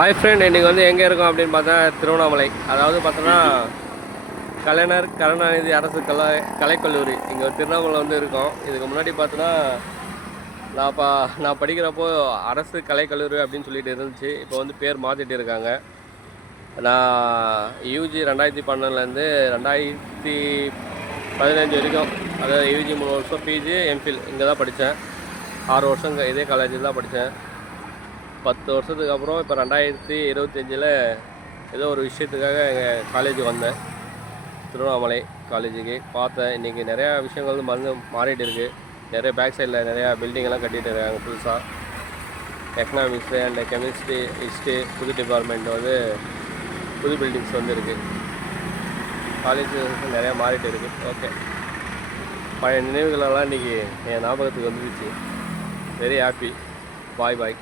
Hi friend, இன்றைக்கி வந்து எங்கே இருக்கோம் அப்படின்னு பார்த்தா திருவண்ணாமலை. அதாவது பார்த்தோன்னா கலைஞர் கருணாநிதி அரசு கலைக்கல்லூரி இங்கே திருவண்ணாமலை வந்து இருக்கோம். இதுக்கு முன்னாடி பார்த்தோன்னா நான் படிக்கிறப்போ அரசு கலைக்கல்லூரி அப்படின்னு சொல்லிட்டு இருந்துச்சு. இப்போ வந்து பேர் மாற்றிட்டு இருக்காங்க. நான் யூஜி 2012லேருந்து 2015 வரைக்கும், அதாவது யூஜி 3 வருஷம், பிஜி எம்ஃபில் இங்கே தான் படித்தேன். 6 வருஷம் இதே காலேஜில் தான் படித்தேன். 10 வருஷத்துக்கு அப்புறம் இப்போ 2025 ஏதோ ஒரு விஷயத்துக்காக எங்கள் காலேஜுக்கு வந்தேன். திருவண்ணாமலை காலேஜுக்கு பார்த்தேன். இன்றைக்கி நிறையா விஷயங்கள் வந்து மாறிட்டு இருக்குது. நிறைய பேக் சைடில் நிறையா பில்டிங்கெல்லாம் கட்டிகிட்டு இருக்காங்க புதுசாக. எக்கனாமிக்ஸு அண்ட் கெமிஸ்ட்ரி, ஹிஸ்ட்ரி, புது டிபார்ட்மெண்ட் வந்து புது பில்டிங்ஸ் வந்து இருக்குது. காலேஜ் நிறையா மாறிட்டு இருக்குது. ஓகே, பழைய நினைவுகளெல்லாம் இன்றைக்கி என் ஞாபகத்துக்கு வந்துடுச்சு. Very happy. பாய் பாய்.